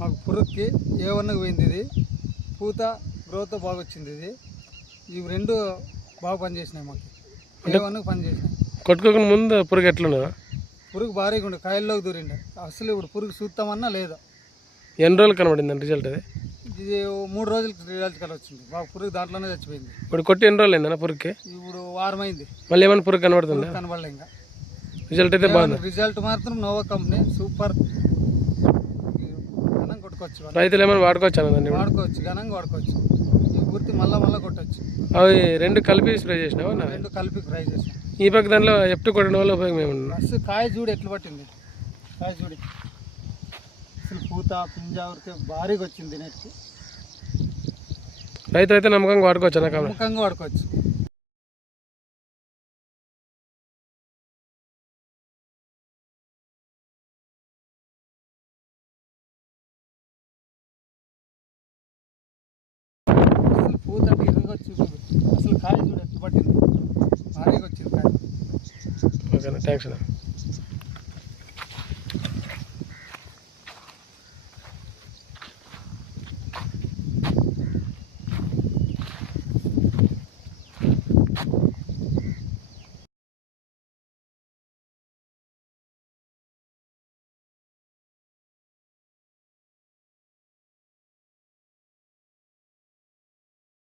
మాకు పురుగుకి A1కి పోయింది. ఇది పూత గ్రోత్ బాగా వచ్చింది. ఇవి రెండు బాగా పనిచేసినాయి. మాకు A1కి పనిచేసినాయి. కొట్టుకోక ముందు పురుగు ఎట్లున్నా? పురుగు భారీగా ఉండే, కాయల్లోకి దూరిండే. అసలు ఇప్పుడు పురుగు చూస్తామన్నా లేదా. ఎన్ని రోజులు కనబడింది రిజల్ట్? అది ఇది 3 రోజులకి రిజల్ట్ కల వచ్చింది. బాగా పురుగు దాంట్లోనే చచ్చిపోయింది. ఇప్పుడు కొట్టి ఎన్ని రోజులు అయిందన్న పురుగుకి? ఇప్పుడు వారం అయింది. మళ్ళీ ఏమైనా పురుగు కనబడుతుంది? కనబడలే. ఇంకా రిజల్ట్ అయితే బాగుంది. రిజల్ట్ మాత్రం నోవా కంపెనీ సూపర్. ఘనంగా కొట్టుకోవచ్చు. రైతులు ఏమైనా వాడుకోవచ్చు అన్న? వాడుకోవచ్చు, ఘనంగా వాడుకోవచ్చు. ఈ గుర్తి మళ్ళా కొట్టచ్చు. అవి రెండు కలిపి స్ప్రే చేసినావా? రెండు కలిపి ఫ్రై చేసిన. ఈ పక్క దాంట్లో ఎప్పుడు కొట్టడం వల్ల ఉపయోగం ఏమన్నా? అసలు కాయ చూడు ఎట్లా పట్టింది. కాయ చూడు అసలు పూత పింజా వరకే భారీగా వచ్చింది. నెట్కి రైతులు అయితే నమ్మకంగా వాడుకోవచ్చు అన్న? నమ్మకంగా వాడుకోవచ్చు. అసలు పూత అంటే ఇరుగా వచ్చి అసలు కాయ చూడు ఎట్లా పట్టింది. భారీగా వచ్చింది కాయ. ఓకేనా, థ్యాంక్స్ అన్న.